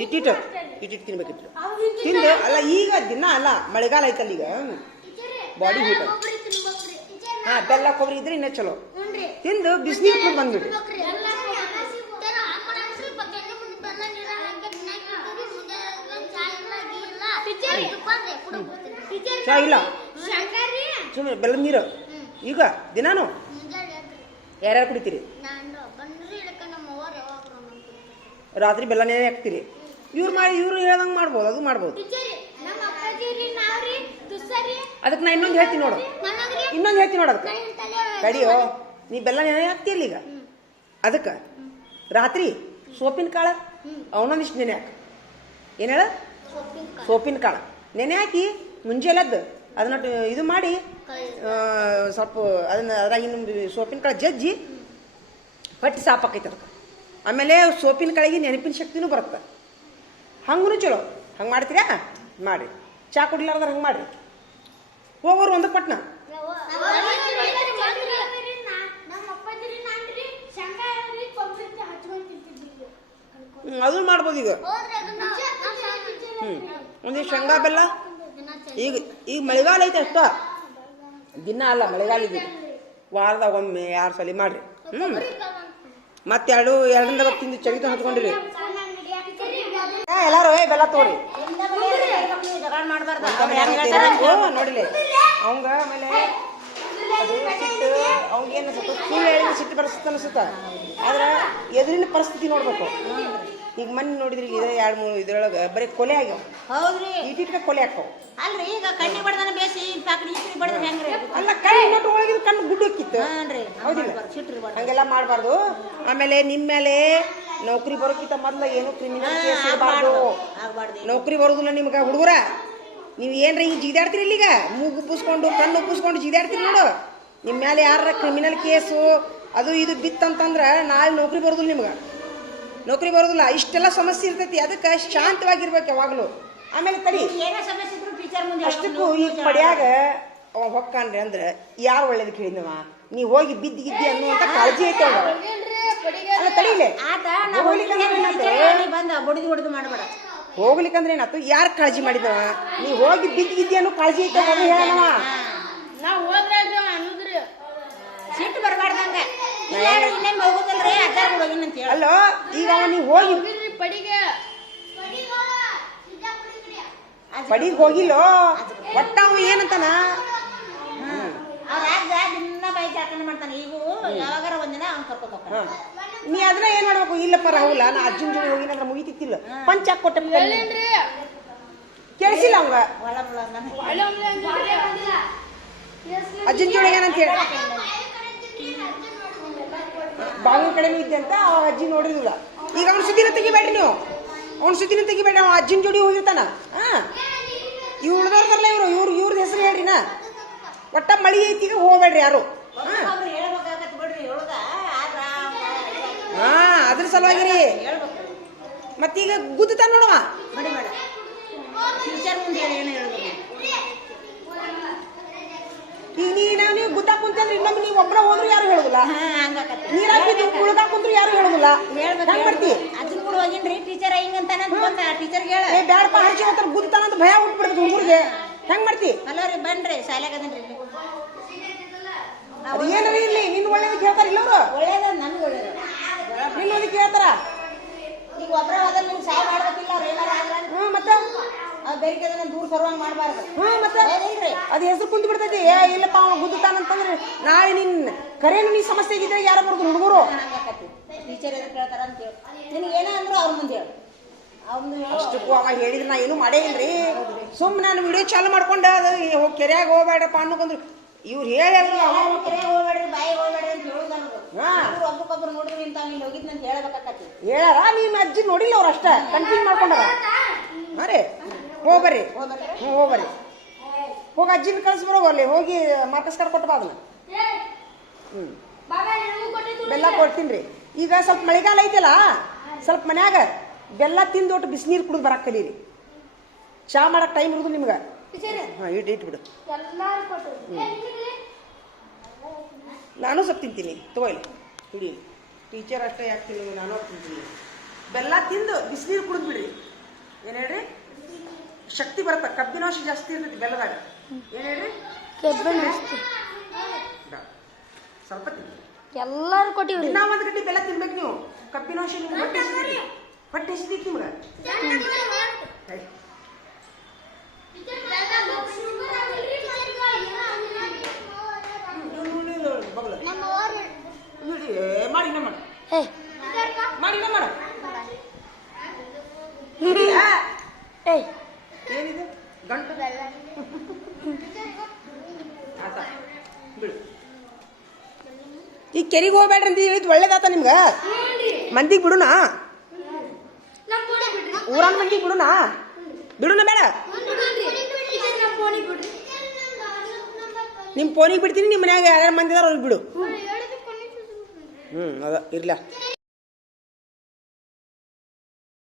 ಇಟ್ಟಿಟ್ಟು ಇಟ್ಟಿಟ್ಟು ತಿನ್ಬೇಕಿತ್ತು ತಿಂದು ಅಲ್ಲ ಈಗ ದಿನ ಅಲ್ಲ ಮಳೆಗಾಲ ಐತಲ್ಲ ಈಗ ಬಾಡಿ ಹೀಟ್ ಹಾಂ ಬೆಲ್ಲ ಕೊಬ್ಬರಿ ಇದ್ರೆ ಇನ್ನೂ ಚಲೋ ತಿಂದು ಬಿಸಿನೀರು ಕುಡಿದು ಬಂದ್ಬಿಡ್ರಿ ಚಾ ಇಲ್ಲ ಸುಮ್ಮನೆ ಬೆಲ್ಲದ ನೀರು ಈಗ ದಿನಾನು ಯಾರ್ಯಾರು ಕುಡಿತೀರಿ ರಾತ್ರಿ ಬೆಲ್ಲನೇ ಹಾಕ್ತೀರಿ ಇವ್ರು ಹೇಳ್ದಂಗೆ ಮಾಡ್ಬೋದು ಅದು ಮಾಡ್ಬೋದು ಅದಕ್ಕೆ ನಾ ಇನ್ನೊಂದು ಹೇಳ್ತೀನಿ ನೋಡು ಅದಕ್ಕೆ ಕಡಿಯೋ ನೀ ಬೆಲ್ಲ ನೆನೆ ಹಾಕ್ತಿಲ್ಲ ಈಗ ಅದಕ್ಕೆ ರಾತ್ರಿ ಸೋಪಿನ ಕಾಳು ಅವನೊಂದಿಷ್ಟು ನೆನೆ ಹಾಕ ಏನು ಹೇಳ ಸೋಪಿನ ಕಾಳು ನೆನೆ ಹಾಕಿ ಮುಂಜಾನೆದ್ದು ಅದನ್ನ ಇದು ಮಾಡಿ ಸ್ವಲ್ಪ ಅದನ್ನ ಅದ್ರಾಗಿನ ಸೋಪಿನ ಕಾಳು ಜಜ್ಜಿ ಹೊಟ್ಟೆ ಸಾಪಾಕೈತೆ ಅದಕ್ಕೆ ಆಮೇಲೆ ಸೋಪಿನ ಕಾಳಿಗೆ ನೆನಪಿನ ಶಕ್ತಿನೂ ಬರುತ್ತೆ ಹಂಗೂ ಚಲೋ ಹಂಗೆ ಮಾಡ್ತೀರಾ ಮಾಡಿರಿ ಚಾ ಕುಡಿಲಾರ್ದಾರ ಹಂಗೆ ಮಾಡಿರಿ ಹೋಗೋರು ಒಂದು ಪಟ್ನ ಅದು ಮಾಡ್ಬೋದು ಈಗ ಒಂದಿಷ್ಟು ಶೇಂಗಾ ಬೆಲ್ಲ ಈಗ ಮಳೆಗಾಲ ಐತೆ ಅಷ್ಟ ದಿನ ಅಲ್ಲ ಮಳೆಗಾಲ ಇದೆ ವಾರದಾಗ ಒಮ್ಮೆ 2 ಸಲ ಮಾಡ್ರಿ ಮತ್ತೆ ಎರಡರಿಂದ ತಿಂದು ಚಗಿತ ಹತ್ಕೊಂಡಿರಿ ಎಲ್ಲಾರು ಬೆಲ್ಲ ತಗೋರಿ ನೋಡಿಲಿ ಅವಂಗ ಆಮೇಲೆ ಅದು ಸಿಟ್ಟು ಅವಂಗೇನು ಅನ್ಸುತ್ತೆ ಸುಳ್ಳು ಹೇಳಿ ಸಿಟ್ಟು ಪರಿಸ್ಥಿತಿ ಅನಿಸುತ್ತ ಆದ್ರೆ ಎದುರಿನ ಪರಿಸ್ಥಿತಿ ನೋಡ್ಬೇಕು ಈಗ ಮೊನ್ನೆ ನೋಡಿದ್ರಿ ಇದು 2-3 ಇದ್ರೊಳಗೆ ಬರೀ ಕೊಲೆ ಆಗ್ಯಾವ ಹೌದ್ರಿ ಇಟ್ಟಿಟ್ಟ ಕೊಲೆ ಹಾಕವು ಅಲ್ರಿ ಈಗ ಕಣ್ಣಿ ಬಡದನ ಬೇಸಿ ಬಡದ ಹೆಂಗ್ರಿ ಅಲ್ಲ ಕಣ್ಣು ಒಳಗಿದ್ ಕಣ್ಣು ಗುಡ್ಡು ಹಾಕಿತ್ತು ಹೌದಿಲ್ಲ ಹಂಗೆಲ್ಲ ಮಾಡಬಾರ್ದು ಆಮೇಲೆ ನಿಮ್ಮ ಮೇಲೆ ನೌಕರಿ ಬರೋಕ್ಕಿಂತ ಮೊದಲು ಏನು ಕ್ರಿಮಿನಲ್ ಕೇಸ್ ಇರಬಾರ್ದು ನೌಕರಿ ಬರೋದಿಲ್ಲ ನಿಮ್ಗೆ ಹುಡುಗರ ನೀವು ಏನ್ರ ಈಗ ಜಿಗಿದಾಡ್ತೀರಿ ಇಲ್ಲಿಗ ಮೂಗು ಉಪ್ಪಿಸ್ಕೊಂಡು ಕಣ್ಣು ಉಪ್ಪಿಸ್ಕೊಂಡು ಜಿಗಿದಾಡ್ತೀರಿ ನೋಡು ನಿಮ್ಮ ಮೇಲೆ ಯಾರ ಕ್ರಿಮಿನಲ್ ಕೇಸು ಅದು ಇದು ಬಿತ್ತಂತಂದ್ರೆ ನಾಳೆ ನೌಕರಿ ಬರೋದಿಲ್ಲ ನಿಮ್ಗೆ ನೌಕರಿ ಬರೋದಿಲ್ಲ ಇಷ್ಟೆಲ್ಲ ಸಮಸ್ಯೆ ಇರ್ತೈತಿ ಅದಕ್ಕೆ ಶಾಂತವಾಗಿರ್ಬೇಕು ಯಾವಾಗಲೂ ಆಮೇಲೆ ತಡಿ ಅಷ್ಟಕ್ಕೂ ಈಗ ಪಡ್ಯಾಗ ಅವ ಹೊಕ್ಕಾನ್ರಿ ಅಂದ್ರೆ ಯಾರು ಒಳ್ಳೇದಕ್ಕೆ ಹೇಳಿದವ ನೀ ಹೋಗಿ ಬಿದ್ದಿದ್ದಿ ಅನ್ನುವಂತ ಕಾಳಜಿ ಐತೆ ಅಲ್ಲ ತಡಿಲೆ ಹೋಗ್ಲಿಕ್ಕಂದ್ರೆ ಏನಾಯ್ತು ಯಾರು ಕಾಳಜಿ ಮಾಡಿದವ ನೀ ಹೋಗಿ ಬಿದ್ದಿದ್ದಿ ಅನ್ನೋ ಕಾಳಜಿ ಐತೆ ಹೇಳವ ಸಿಟ್ಟು ಬರಬಾರ್ದಂಗ ಅಲ್ಲೋ ಈಗ ನೀವು ಹೋಗಿ ಪಡಿಗೆ ಹೋಗಿಲ್ಲೋ ಒಟ್ಟ ಅವ ಏನಂತಾನ ನೀ ಅದನ್ನ ಏನ್ ಮಾಡ್ಬೇಕು ಇಲ್ಲಪ್ಪ ರಾಹುಲ ನಾ ಅರ್ಜುನ್ ಜೋಡಿ ಹೋಗಿನಂದ್ರ ಮುಗಿತಿತ್ತಿಲ್ಲ ಪಂಚ ಕೊಟ್ಟ ಕೇಳಿಸಿಲ್ಲ ಅವಂಗ ಅರ್ಜುನ್ ಜೋಡಿ ಏನಂತ ಹೇಳಿ ಬಾವಿನ ಕಡೆನೂ ಇದ್ದೆ ಅಂತ ಅವ ಅಜ್ಜಿ ನೋಡಿದಿಲ್ಲ ಈಗ ಅವ್ನ ಸುದ್ದಿನ ತೆಗಿಬೇಡ್ರಿ ನೀವು ಅವ ಅಜ್ಜಿನ ಜೋಡಿ ಹೋಗಿರ್ತಾನ ಇವ್ ಉಳ್ದೋರ್ತಾರಲ್ಲ ಇವ್ರದ್ದು ಹೆಸರು ಹೇಳ್ರಿನ ಒಟ್ಟ ಮಳಿ ಐತಿ ಈಗ ಹೋಗ್ಬೇಡ್ರಿ ಯಾರು ಅದ್ರ ಸಲುವಾಗಿರಿ ಮತ್ತೀಗ ಗುದ್ದುತ್ತಾನ ನೋಡವ ಈಗ ನೀವು ಗುದ್ದಾಕ್ ಕುಂತಂದ್ರೆ ಇನ್ನೊಮ್ಮೆ ನೀವು ಒಬ್ಬರ ಹೋದ್ರು ಯಾರು ಹೇಳುದಿಲ್ಲ ನೀರಾಗಿ ಕುಳ್ದಾಕ್ ಕುಂದ್ರು ಯಾರು ಹೇಳುದಿಲ್ಲ ಹೆಂಗ್ ಮಾಡ್ತಿ ಅಜ್ಜನ್ ಕೂಡ ಹೋಗಿನ್ರಿ ಟೀಚರ್ ಹಿಂಗಂತಾನ ಟೀಚರ್ ಹೇಳ ಬ್ಯಾಡಪ್ಪ ಹರ್ಚಿ ಹೋಗ್ತಾರ ಗುದ್ದಾನಂತ ಭಯ ಹುಟ್ಬಿಡ್ತದೆ ಹುಡುಗರಿಗೆ ಹೆಂಗ್ ಮಾಡ್ತಿ ಅಲ್ಲವ್ರಿ ಬನ್ರಿ ಶಾಲೆಗದನ್ರಿ ಅದು ಏನಾರ ಇರ್ಲಿ ನಿನ್ ಒಳ್ಳೇದಕ್ಕೆ ಹೇಳ್ತಾರ ಇಲ್ಲ ಅವ್ರು ಒಳ್ಳೇದ ನನ್ಗೆ ಒಳ್ಳೇದ ನಿನ್ನೋದಕ್ಕೆ ಹೇಳ್ತಾರ ಈಗ ಒಬ್ಬರ ಹೋದಲ್ಲಿ ನೀವು ಸಹಾಯ ಮಾಡ್ಬೇಕಿಲ್ಲ ಅವ್ರು ಏನಾರ ಆದ್ರ ಮತ್ತೆ ಬೇರೆ ದೂರ ಸರುವಂಗ್ ಮಾಡ್ಬಾರ್ದು ಮತ್ತೆ ಅದು ಹೆಸರು ಕುಂತು ಬಿಡ್ತೈತಿ ಇಲ್ಲಪ್ಪ ಅವ ಗುದ್ದಾನಂತಂದ್ರೆ ನಾಳೆ ನಿನ್ ಕರೇನು ನೀ ಸಮಸ್ಯೆ ಆಗಿದ್ರೆ ಯಾರ ಬರೋದು ಹುಡುಗರು ಟೀಚರ್ ಎದುರು ಕೇಳ್ತಾರ ಅಂತ ಹೇಳಿ ನಿನಗೆ ಏನ ಅಂದ್ರು ಅವ್ರ ಮುಂದೆ ಹೇಳು ಅಷ್ಟಕ್ಕೂ ಅವ ಹೇಳಿದ್ರೆ ನಾ ಏನು ಮಾಡೇ ಇಲ್ರಿ ಸುಮ್ಮನೆ ನಾನು ವಿಡಿಯೋ ಚಾಲು ಮಾಡ್ಕೊಂಡೆ ಅದು ಕೆರೆಯಾಗ ಹೋಗ್ಬೇಡಪ್ಪ ಅನ್ನೋಕಂದ್ರು ಇವ್ರು ಹೇಳಿ ಹೋಗ್ಬೇಡ್ರಿ ಬಾಯಿ ಹೋಗ್ಬೇಡ್ರಿ ಅಂತ ಹೇಳುದು ಒಬ್ಬೊಬ್ಬರು ನೋಡ್ರಿ ಅಂತ ನೀನು ಹೋಗಿದ್ ಅಂತ ಹೇಳ್ಬೇಕಾಕತಿ ಹೇಳಾರ ನೀನ್ ಅಜ್ಜಿ ನೋಡಿಲ್ಲ ಅವ್ರು ಅಷ್ಟ ಕನ್ಫ್ಯೂಸ್ ಮಾಡ್ಕೊಂಡಾರ ಅರೇ ಹೋಗ್ಬರ್ರಿ ಹೋಗ್ಬರ್ರಿ ಹೋಗಿ ಅಜ್ಜಿನ ಕಳ್ಸಿ ಬರೋಬರ್ಲಿ ಹೋಗಿ ಮಾರ್ಕಸ್ಕಾರ ಕೊಟ್ಟು ಬಾ ಅದನ್ನ ಬೆಲ್ಲ ಕೊಡ್ತೀನಿ ಈಗ ಸ್ವಲ್ಪ ಮಳೆಗಾಲ ಐತಲ್ಲ ಸ್ವಲ್ಪ ಮನ್ಯಾಗ ಬೆಲ್ಲ ತಿಂದೊಟ್ಟು ಬಿಸಿನೀರು ಕುಡಿದು ಬರಕ್ಕೆ ಕಲೀರಿ ಚಾ ಮಾಡಕ್ಕೆ ಟೈಮ್ ಇರೋದು ನಿಮ್ಗೆ ಹಾಂ ಇಟ್ಬಿಡು ನಾನು ಸ್ವಲ್ಪ ತಿಂತೀನಿ ತಗೊಳ್ಳಿ ಕುಡಿ ಟೀಚರ್ ಅಷ್ಟೇ ಯಾಕೆ ತಿಂತೀನಿ ನಾನು ತಿಂತೀನಿ ಬೆಲ್ಲ ತಿಂದು ಬಿಸಿನೀರು ಕುಡಿದು ಬಿಡ್ರಿ. ಏನು ಹೇಳ್ರಿ? ಶಕ್ತಿ ಬರುತ್ತೆ. ಕಬ್ಬಿನಾಂಶ ಜಾಸ್ತಿ ಇರ್ತೈತಿ ಬೆಲ್ಲದಾಗ. ಏನು ಹೇಳ್ರಿ? ಸ್ವಲ್ಪ ತಿನ್ನಿ. ಎಲ್ಲಾರು ಕೊಟ್ಟಿವ್ರಿ. ದಿನ ಒಂದು ಗಡ್ಡಿ ಬೆಲ್ಲ ತಿನ್ಬೇಕು ನೀವು. ಕಬ್ಬಿನಾಂಶ ನಿಮ್ಗೆ ಹೊಟ್ಟೆ ಹಸಿದೈತಿ ನಿಮ್ಗೆ. ಮಾಡಿ ಮಾಡ ಮಾಡಿನ ಮಾಡ. ಏನಿದೆ ಗಂಟು ಆತ ಬಿಡು. ಈ ಕೆರೆಗೆ ಹೋಗ್ಬೇಡ್ರಿ ಅಂತ ಹೇಳಿದ್ ಒಳ್ಳೇದಾತ ನಿಮ್ಗೆ. ಮಂದಿಗೆ ಬಿಡುನಾ? ಊರಾನ ಮಂದಿಗೆ ಬಿಡುನಾ? ಬಿಡುನ ಬೇಡ? ನಿಮ್ಮ ಫೋನಿಗೆ ಬಿಡ್ತೀನಿ. ನಿಮ್ಮ ಮನ್ಯಾಗ ಯಾರ್ಯಾರು ಮಂದಿ ಅದಾರ ಅವ್ರಿಗೆ ಬಿಡು. ಅದ ಇರ್ಲ.